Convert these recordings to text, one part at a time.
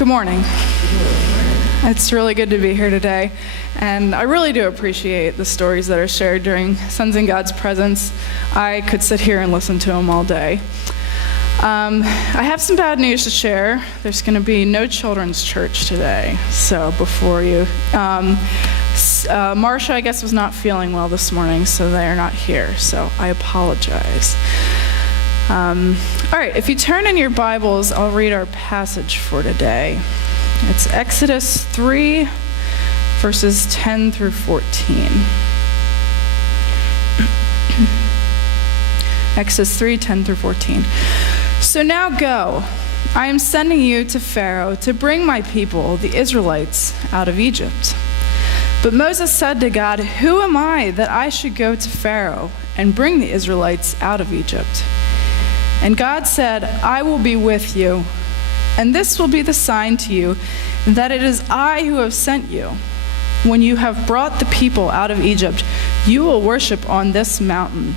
Good morning. It's really good to be here today, and I really do appreciate the stories that are shared during Sons in God's Presence. I could sit here and listen to them all day. I have some bad news to share. There's going to be no children's church today, so before you. Marcia, I guess, was not feeling well this morning, so they are not here, so I apologize. All right, if you turn in your Bibles, I'll read our passage for today. It's Exodus 3, verses 10 through 14. Exodus 3, 10 through 14. So now go. I am sending you to Pharaoh to bring my people, the Israelites, out of Egypt. But Moses said to God, "Who am I that I should go to Pharaoh and bring the Israelites out of Egypt?" And God said, "I will be with you, and this will be the sign to you that it is I who have sent you. When you have brought the people out of Egypt, you will worship on this mountain."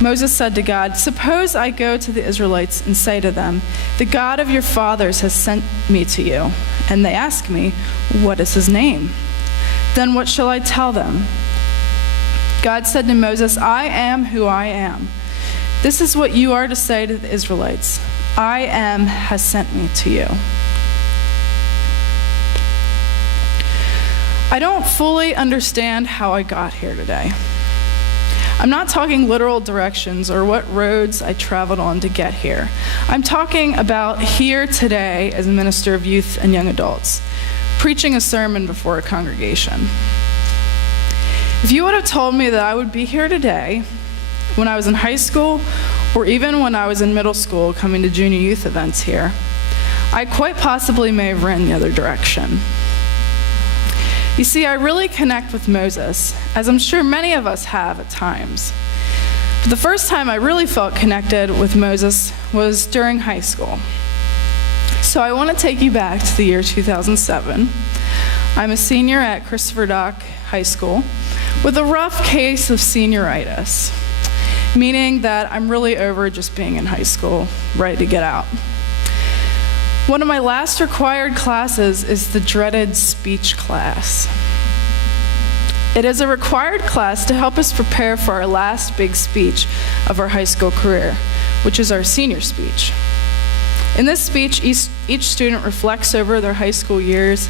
Moses said to God, "Suppose I go to the Israelites and say to them, 'The God of your fathers has sent me to you,' and they ask me, 'What is his name?' Then what shall I tell them?" God said to Moses, "I am who I am. This is what you are to say to the Israelites. I am has sent me to you." I don't fully understand how I got here today. I'm not talking literal directions or what roads I traveled on to get here. I'm talking about here today as a minister of youth and young adults, preaching a sermon before a congregation. If you would have told me that I would be here today when I was in high school, or even when I was in middle school coming to junior youth events here, I quite possibly may have ran the other direction. You see, I really connect with Moses, as I'm sure many of us have at times. But the first time I really felt connected with Moses was during high school. So I want to take you back to the year 2007. I'm a senior at Christopher Dock High School with a rough case of senioritis, meaning that I'm really over just being in high school, ready to get out. One of my last required classes is the dreaded speech class. It is a required class to help us prepare for our last big speech of our high school career, which is our senior speech. In this speech, each student reflects over their high school years,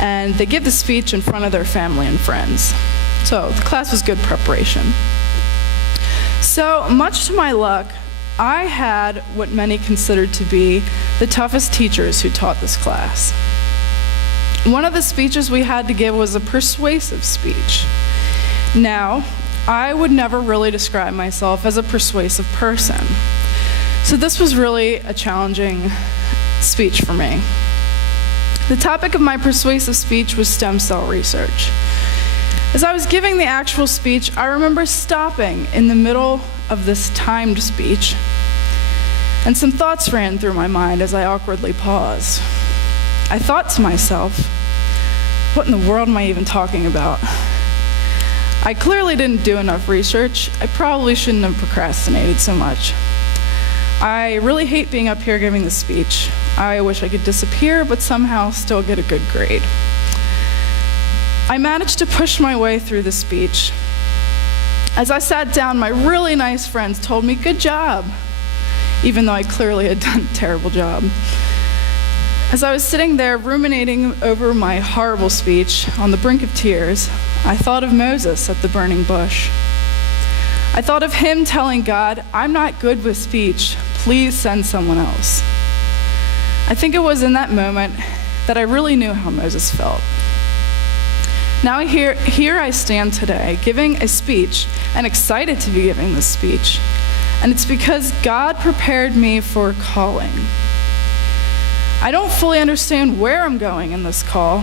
and they give the speech in front of their family and friends. So the class was good preparation. So, much to my luck, I had what many considered to be the toughest teachers who taught this class. One of the speeches we had to give was a persuasive speech. Now, I would never really describe myself as a persuasive person. So this was really a challenging speech for me. The topic of my persuasive speech was stem cell research. As I was giving the actual speech, I remember stopping in the middle of this timed speech, and some thoughts ran through my mind as I awkwardly paused. I thought to myself, what in the world am I even talking about? I clearly didn't do enough research. I probably shouldn't have procrastinated so much. I really hate being up here giving the speech. I wish I could disappear, but somehow still get a good grade. I managed to push my way through the speech. As I sat down, my really nice friends told me, "Good job," even though I clearly had done a terrible job. As I was sitting there ruminating over my horrible speech on the brink of tears, I thought of Moses at the burning bush. I thought of him telling God, "I'm not good with speech. Please send someone else." I think it was in that moment that I really knew how Moses felt. Now here I stand today, giving a speech, and excited to be giving this speech. And it's because God prepared me for a calling. I don't fully understand where I'm going in this call,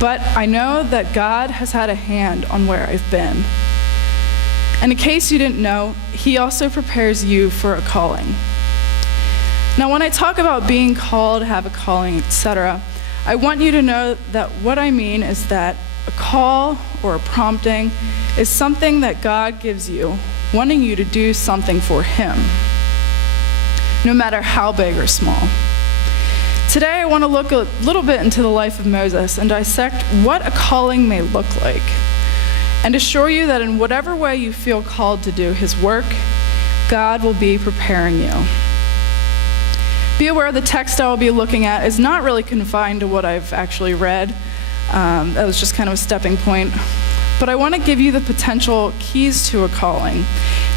but I know that God has had a hand on where I've been. And in case you didn't know, He also prepares you for a calling. Now, when I talk about being called, have a calling, etc., I want you to know that what I mean is that a call or a prompting is something that God gives you, wanting you to do something for Him, no matter how big or small. Today, I want to look a little bit into the life of Moses and dissect what a calling may look like, and assure you that in whatever way you feel called to do his work, God will be preparing you. Be aware the text I will be looking at is not really confined to what I've actually read. That was just kind of a stepping point. But I want to give you the potential keys to a calling,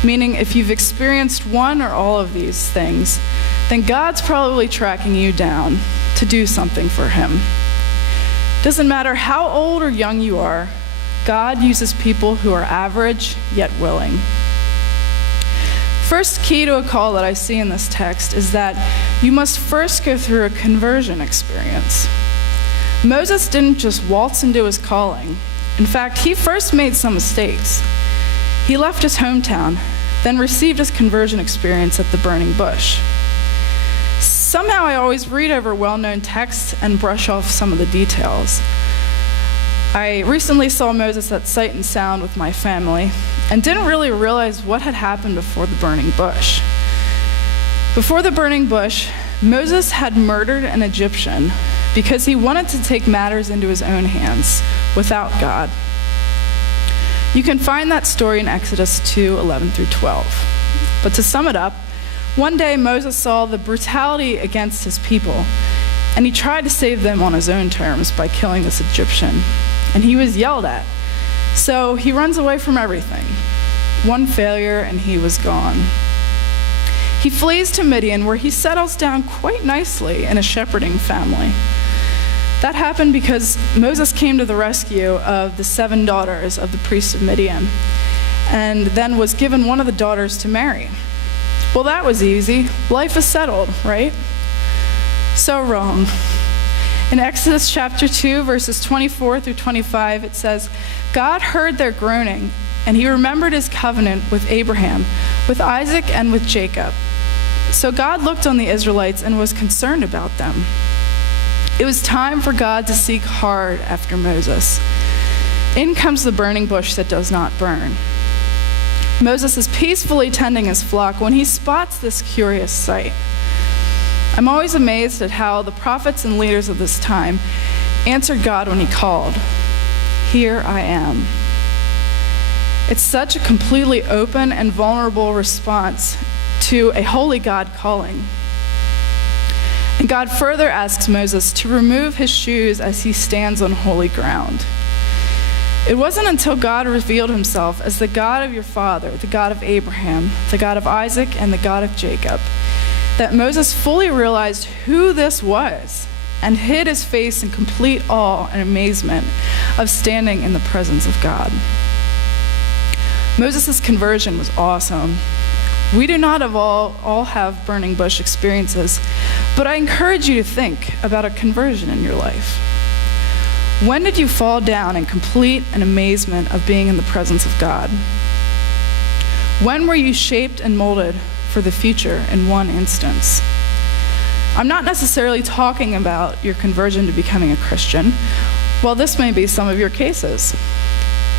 meaning if you've experienced one or all of these things, then God's probably tracking you down to do something for him. Doesn't matter how old or young you are, God uses people who are average yet willing. First key to a call that I see in this text is that you must first go through a conversion experience. Moses didn't just waltz into his calling. In fact, he first made some mistakes. He left his hometown, then received his conversion experience at the burning bush. Somehow I always read over well-known texts and brush off some of the details. I recently saw Moses at Sight and Sound with my family and didn't really realize what had happened before the burning bush. Before the burning bush, Moses had murdered an Egyptian because he wanted to take matters into his own hands without God. You can find that story in Exodus 2:11 through 12. But to sum it up, one day Moses saw the brutality against his people, and he tried to save them on his own terms by killing this Egyptian. And he was yelled at. So he runs away from everything. One failure, and he was gone. He flees to Midian, where he settles down quite nicely in a shepherding family. That happened because Moses came to the rescue of the 7 daughters of the priest of Midian, and then was given one of the daughters to marry. Well, that was easy. Life is settled, right? So wrong. In Exodus chapter 2, verses 24 through 25, it says, God heard their groaning, and he remembered his covenant with Abraham, with Isaac, and with Jacob. So God looked on the Israelites and was concerned about them. It was time for God to seek hard after Moses. In comes the burning bush that does not burn. Moses is peacefully tending his flock when he spots this curious sight. I'm always amazed at how the prophets and leaders of this time answered God when he called, "Here I am." It's such a completely open and vulnerable response to a holy God calling. And God further asks Moses to remove his shoes as he stands on holy ground. It wasn't until God revealed himself as the God of your father, the God of Abraham, the God of Isaac, and the God of Jacob, that Moses fully realized who this was and hid his face in complete awe and amazement of standing in the presence of God. Moses' conversion was awesome. We do not all have burning bush experiences, but I encourage you to think about a conversion in your life. When did you fall down in complete and amazement of being in the presence of God? When were you shaped and molded for the future in one instance? I'm not necessarily talking about your conversion to becoming a Christian. Well, this may be some of your cases.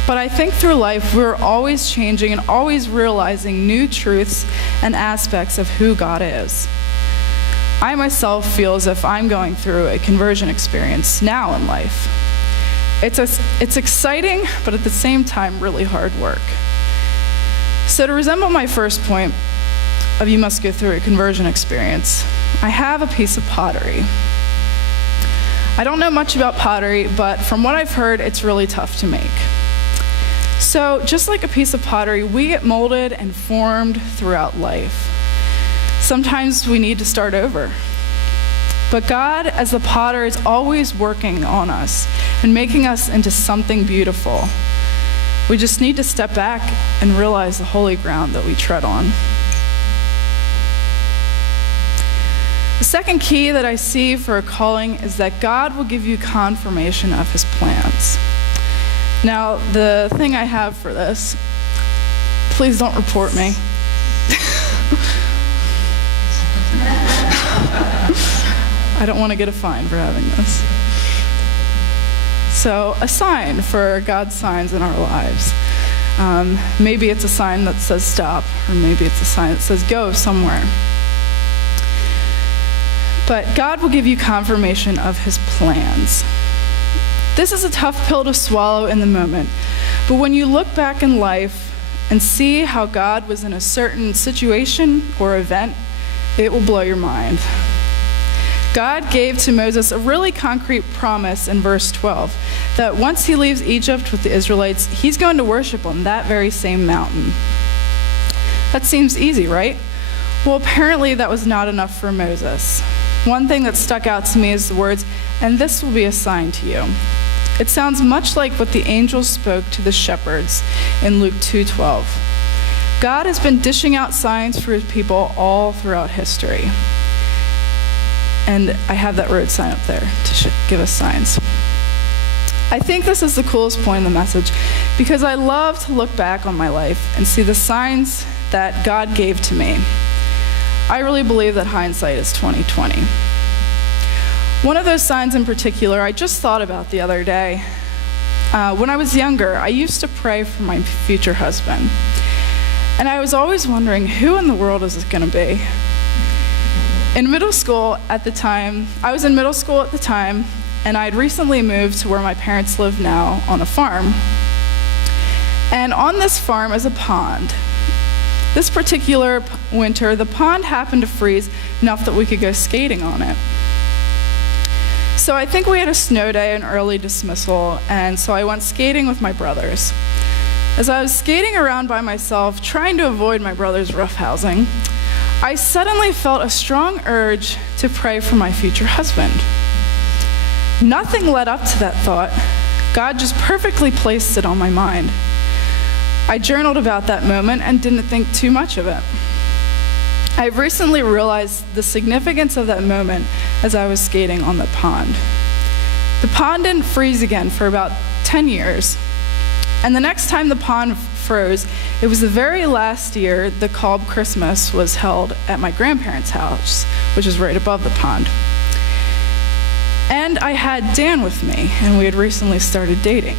But I think through life, we're always changing and always realizing new truths and aspects of who God is. I myself feel as if I'm going through a conversion experience now in life. It's exciting, but at the same time, really hard work. So to resemble my first point of you must go through a conversion experience, I have a piece of pottery. I don't know much about pottery, but from what I've heard, it's really tough to make. So just like a piece of pottery, we get molded and formed throughout life. Sometimes we need to start over. But God, as the potter, is always working on us and making us into something beautiful. We just need to step back and realize the holy ground that we tread on. The second key that I see for a calling is that God will give you confirmation of his plans. Now, the thing I have for this, please don't report me. I don't want to get a fine for having this. So, a sign for God's signs in our lives. Maybe it's a sign that says stop, or maybe it's a sign that says go somewhere. But God will give you confirmation of his plans. This is a tough pill to swallow in the moment, but when you look back in life and see how God was in a certain situation or event, it will blow your mind. God gave to Moses a really concrete promise in verse 12 that once he leaves Egypt with the Israelites, he's going to worship on that very same mountain. That seems easy, right? Well, apparently that was not enough for Moses. One thing that stuck out to me is the words, "and this will be a sign to you." It sounds much like what the angel spoke to the shepherds in Luke 2:12. God has been dishing out signs for his people all throughout history. And I have that road sign up there to give us signs. I think this is the coolest point in the message because I love to look back on my life and see the signs that God gave to me. I really believe that hindsight is 20/20. One of those signs in particular I just thought about the other day. When I was younger, I used to pray for my future husband. And I was always wondering, who in the world is this going to be? In middle school at the time, I was in middle school at the time, and I had recently moved to where my parents live now on a farm. And on this farm is a pond. This particular winter, the pond happened to freeze enough that we could go skating on it. So I think we had a snow day, an early dismissal, and so I went skating with my brothers. As I was skating around by myself, trying to avoid my brother's roughhousing, I suddenly felt a strong urge to pray for my future husband. Nothing led up to that thought. God just perfectly placed it on my mind. I journaled about that moment and didn't think too much of it. I've recently realized the significance of that moment as I was skating on the pond. The pond didn't freeze again for about 10 years. And the next time the pond froze, it was the very last year the Kolb Christmas was held at my grandparents' house, which is right above the pond. And I had Dan with me, and we had recently started dating.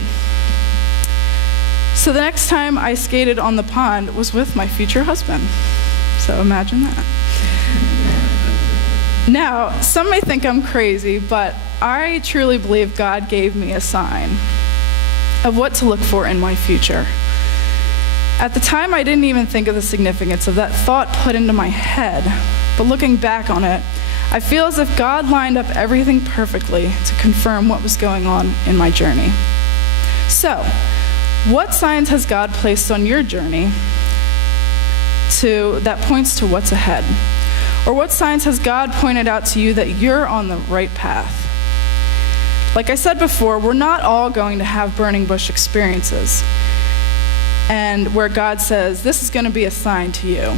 So the next time I skated on the pond was with my future husband. So imagine that. Now, some may think I'm crazy, but I truly believe God gave me a sign of what to look for in my future. At the time, I didn't even think of the significance of that thought put into my head, but looking back on it, I feel as if God lined up everything perfectly to confirm what was going on in my journey. So, what signs has God placed on your journey that points to what's ahead? Or what signs has God pointed out to you that you're on the right path? Like I said before, we're not all going to have burning bush experiences, and where God says, this is going to be a sign to you.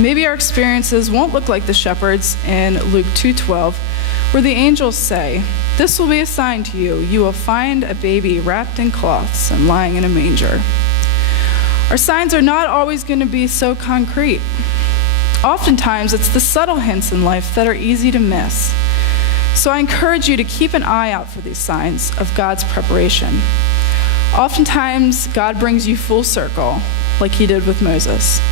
Maybe our experiences won't look like the shepherds in Luke 2:12, where the angels say, this will be a sign to you. You will find a baby wrapped in cloths and lying in a manger. Our signs are not always going to be so concrete. Oftentimes, it's the subtle hints in life that are easy to miss. So I encourage you to keep an eye out for these signs of God's preparation. Oftentimes, God brings you full circle, like he did with Moses.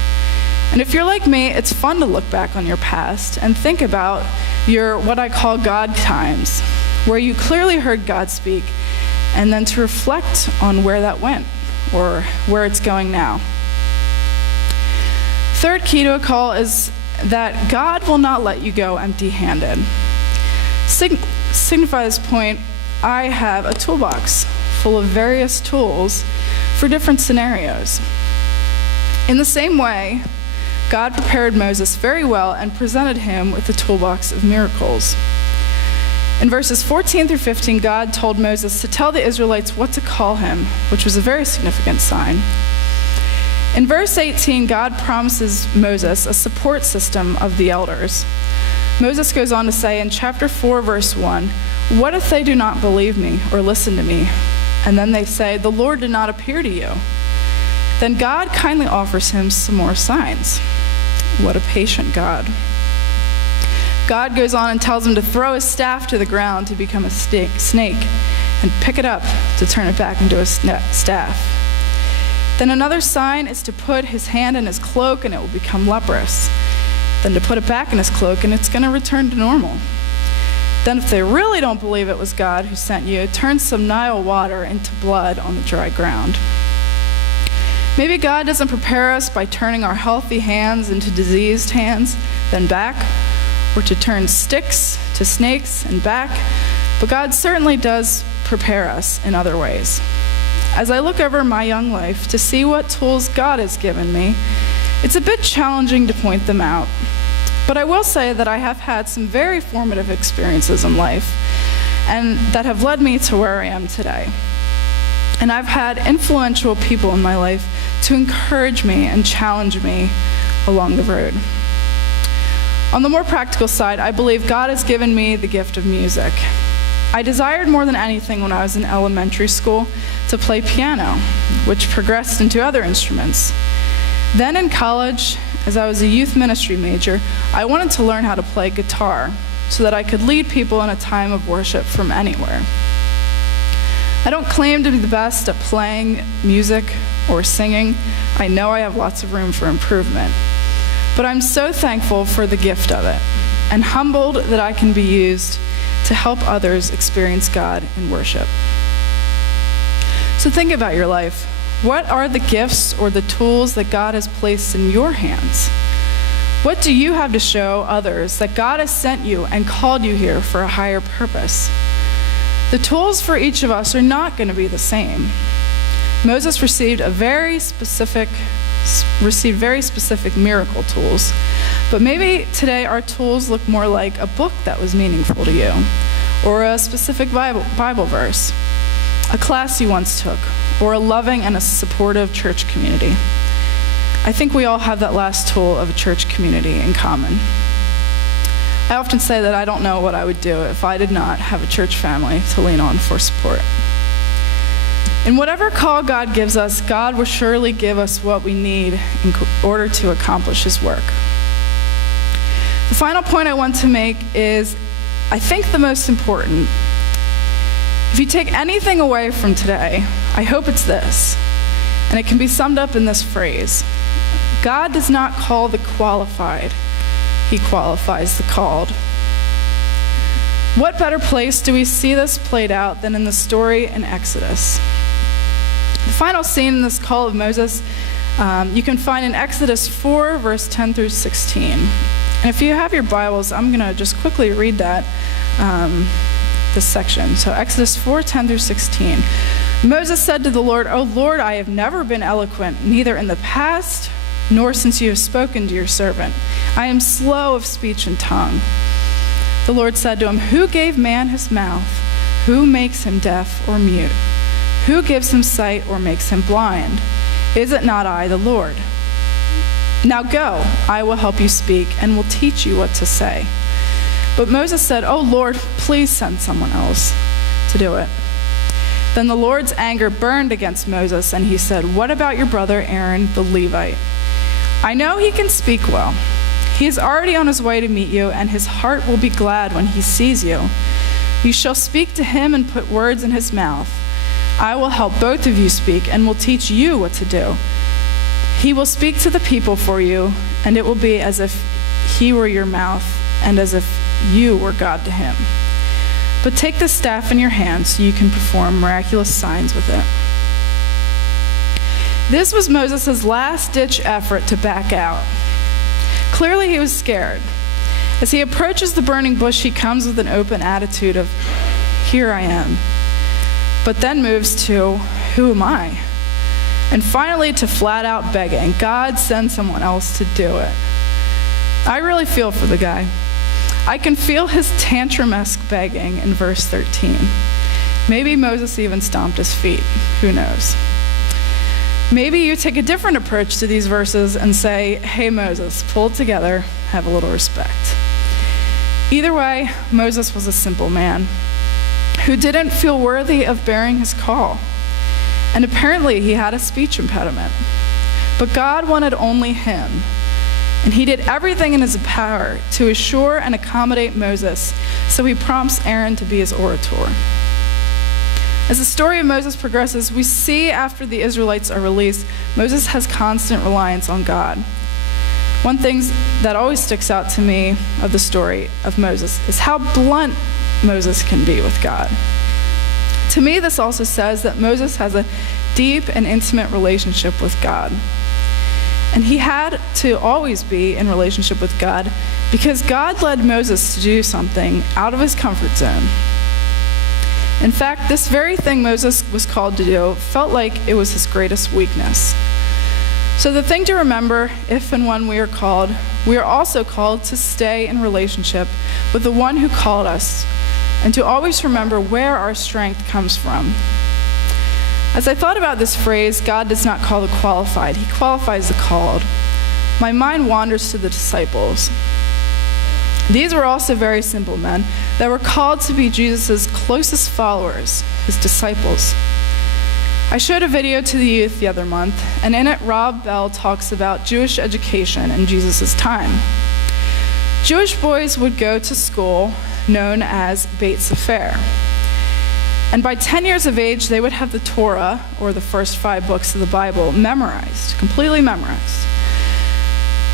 And if you're like me, it's fun to look back on your past and think about your, what I call God times, where you clearly heard God speak, and then to reflect on where that went or where it's going now. Third key to a call is that God will not let you go empty-handed. Signify this point, I have a toolbox full of various tools for different scenarios. In the same way, God prepared Moses very well and presented him with a toolbox of miracles. In verses 14 through 15, God told Moses to tell the Israelites what to call him, which was a very significant sign. In verse 18, God promises Moses a support system of the elders. Moses goes on to say in chapter 4, verse 1, what if they do not believe me or listen to me? And then they say, the Lord did not appear to you. Then God kindly offers him some more signs. What a patient God. God goes on and tells him to throw his staff to the ground to become a snake and pick it up to turn it back into a staff. Then another sign is to put his hand in his cloak and it will become leprous. then to put it back in his cloak, and it's going to return to normal. Then if they really don't believe it was God who sent you, turn some Nile water into blood on the dry ground. Maybe God doesn't prepare us by turning our healthy hands into diseased hands, then back, or to turn sticks to snakes and back, but God certainly does prepare us in other ways. As I look over my young life to see what tools God has given me, it's a bit challenging to point them out. But I will say that I have had some very formative experiences in life and that have led me to where I am today. And I've had influential people in my life to encourage me and challenge me along the road. On the more practical side, I believe God has given me the gift of music. I desired more than anything when I was in elementary school to play piano, which progressed into other instruments. Then in college, as I was a youth ministry major, I wanted to learn how to play guitar so that I could lead people in a time of worship from anywhere. I don't claim to be the best at playing music or singing. I know I have lots of room for improvement. But I'm so thankful for the gift of it and humbled that I can be used to help others experience God in worship. So think about your life. What are the gifts or the tools that God has placed in your hands? What do you have to show others that God has sent you and called you here for a higher purpose? The tools for each of us are not going to be the same. Moses received very specific miracle tools, but maybe today our tools look more like a book that was meaningful to you, or a specific Bible verse, a class you once took, or a loving and a supportive church community. I think we all have that last tool of a church community in common. I often say that I don't know what I would do if I did not have a church family to lean on for support. In whatever call God gives us, God will surely give us what we need in order to accomplish his work. The final point I want to make is, I think, the most important. If you take anything away from today, I hope it's this, and it can be summed up in this phrase: God does not call the qualified, he qualifies the called. What better place do we see this played out than in the story in Exodus? The final scene in this call of Moses, you can find in Exodus 4, verse 10 through 16. And if you have your Bibles, I'm going to just quickly read that, this section. So Exodus 4, 10 through 16. Moses said to the Lord, "O Lord, I have never been eloquent, neither in the past, nor since you have spoken to your servant. I am slow of speech and tongue." The Lord said to him, "Who gave man his mouth? Who makes him deaf or mute? Who gives him sight or makes him blind? Is it not I, the Lord? Now go, I will help you speak and will teach you what to say." But Moses said, "O Lord, please send someone else to do it." Then the Lord's anger burned against Moses, and he said, "What about your brother Aaron, the Levite? I know he can speak well. He is already on his way to meet you, and his heart will be glad when he sees you. You shall speak to him and put words in his mouth. I will help both of you speak and will teach you what to do. He will speak to the people for you, and it will be as if he were your mouth and as if you were God to him. But take the staff in your hand so you can perform miraculous signs with it." This was Moses' last-ditch effort to back out. Clearly he was scared. As he approaches the burning bush, he comes with an open attitude of, "Here I am," but then moves to, "Who am I?" And finally to flat-out begging, "God, send someone else to do it." I really feel for the guy. I can feel his tantrum-esque begging in verse 13. Maybe Moses even stomped his feet. Who knows? Maybe you take a different approach to these verses and say, "Hey, Moses, pull it together, have a little respect." Either way, Moses was a simple man who didn't feel worthy of bearing his call. And apparently he had a speech impediment. But God wanted only him. And he did everything in his power to assure and accommodate Moses, so he prompts Aaron to be his orator. As the story of Moses progresses, we see after the Israelites are released, Moses has constant reliance on God. One thing that always sticks out to me of the story of Moses is how blunt Moses can be with God. To me, this also says that Moses has a deep and intimate relationship with God. And he had to always be in relationship with God because God led Moses to do something out of his comfort zone. In fact, this very thing Moses was called to do felt like it was his greatest weakness. So the thing to remember, if and when we are also called to stay in relationship with the one who called us, and to always remember where our strength comes from. As I thought about this phrase, God does not call the qualified, he qualifies the called. My mind wanders to the disciples. These were also very simple men that were called to be Jesus' closest followers, his disciples. I showed a video to the youth the other month, and in it, Rob Bell talks about Jewish education in Jesus' time. Jewish boys would go to school known as Beit Sefer. And by 10 years of age, they would have the Torah, or the first 5 books of the Bible, memorized, completely memorized.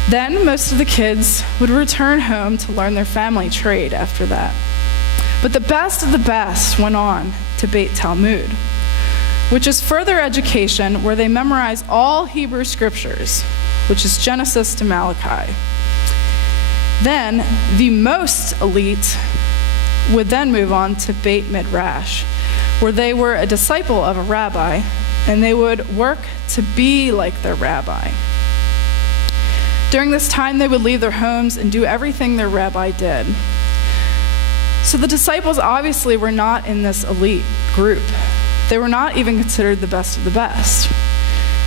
Then most of the kids would return home to learn their family trade after that. But the best of the best went on to Beit Talmud, which is further education where they memorize all Hebrew scriptures, which is Genesis to Malachi. Then the most elite would then move on to Beit Midrash, where they were a disciple of a rabbi, and they would work to be like their rabbi. During this time, they would leave their homes and do everything their rabbi did. So the disciples obviously were not in this elite group. They were not even considered the best of the best.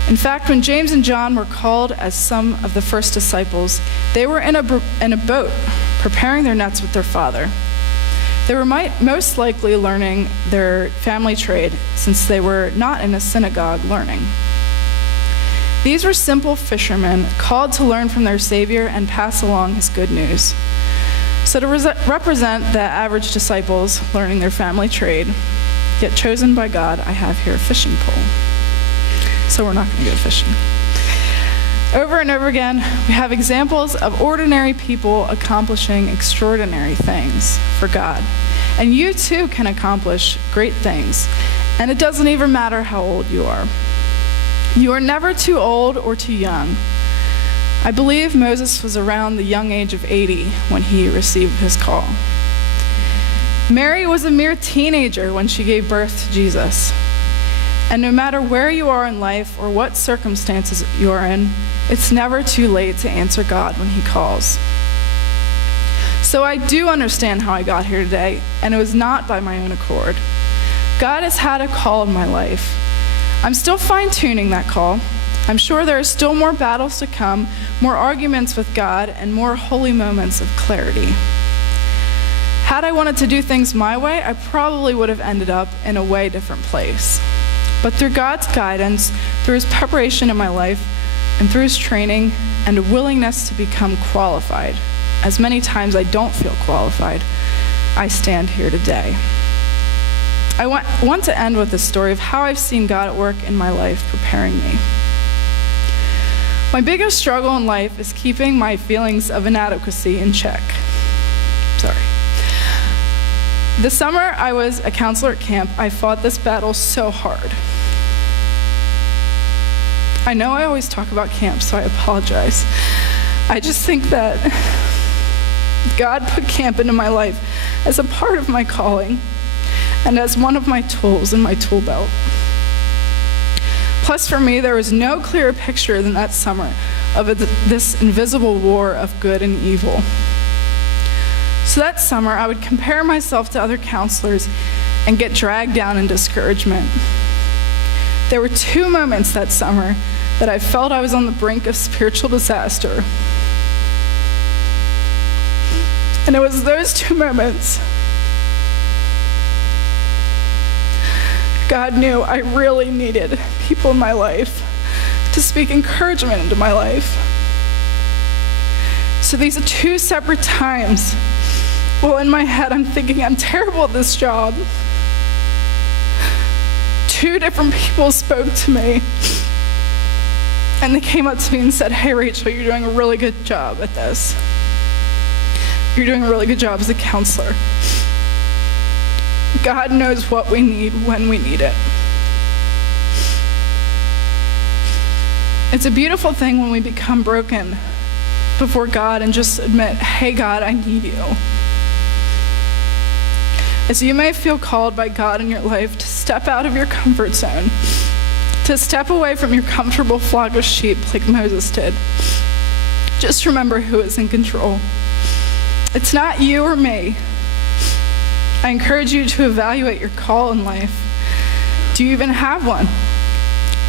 In fact, when James and John were called as some of the first disciples, they were in a boat preparing their nets with their father. They were most likely learning their family trade since they were not in a synagogue learning. These were simple fishermen called to learn from their Savior and pass along his good news. So to represent the average disciples learning their family trade, yet chosen by God, I have here a fishing pole. So we're not going to go fishing. Over and over again, we have examples of ordinary people accomplishing extraordinary things for God. And you too can accomplish great things. And it doesn't even matter how old you are. You are never too old or too young. I believe Moses was around the young age of 80 when he received his call. Mary was a mere teenager when she gave birth to Jesus. And no matter where you are in life or what circumstances you are in, it's never too late to answer God when he calls. So I do understand how I got here today, and it was not by my own accord. God has had a call in my life. I'm still fine-tuning that call. I'm sure there are still more battles to come, more arguments with God, and more holy moments of clarity. Had I wanted to do things my way, I probably would have ended up in a way different place. But through God's guidance, through his preparation in my life, and through his training and a willingness to become qualified, as many times I don't feel qualified, I stand here today. I want to end with a story of how I've seen God at work in my life preparing me. My biggest struggle in life is keeping my feelings of inadequacy in check. Sorry. This summer, I was a counselor at camp. I fought this battle so hard. I know I always talk about camp, so I apologize. I just think that God put camp into my life as a part of my calling and as one of my tools in my tool belt. Plus, for me, there was no clearer picture than that summer of this invisible war of good and evil. So that summer, I would compare myself to other counselors and get dragged down in discouragement. There were 2 moments that summer that I felt I was on the brink of spiritual disaster. And it was those 2 moments God knew I really needed people in my life to speak encouragement into my life. So these are 2 separate times. Well, in my head, I'm thinking I'm terrible at this job. 2 different people spoke to me And they came up to me and said, "Hey, Rachel, you're doing a really good job at this. You're doing a really good job as a counselor. God knows what we need when we need it." It's a beautiful thing when we become broken before God and just admit, "Hey, God, I need you." As you may feel called by God in your life to step out of your comfort zone, to step away from your comfortable flock of sheep like Moses did, just remember who is in control. It's not you or me. I encourage you to evaluate your call in life. Do you even have one?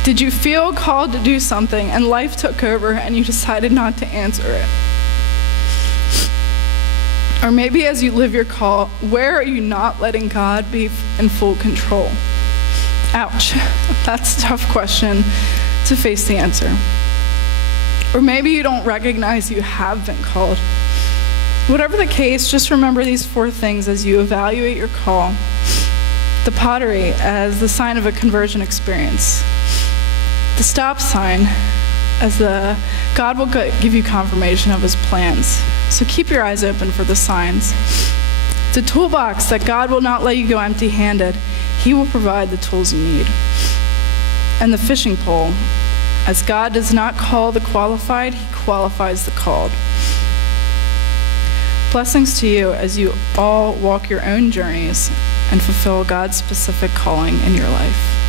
Did you feel called to do something and life took over and you decided not to answer it? Or maybe as you live your call, where are you not letting God be in full control? Ouch, that's a tough question to face the answer. Or maybe you don't recognize you have been called. Whatever the case, just remember these 4 things as you evaluate your call. The pottery as the sign of a conversion experience. The stop sign as God will give you confirmation of his plans. So keep your eyes open for the signs. The toolbox that God will not let you go empty-handed. He will provide the tools you need. And the fishing pole, as God does not call the qualified, he qualifies the called. Blessings to you as you all walk your own journeys and fulfill God's specific calling in your life.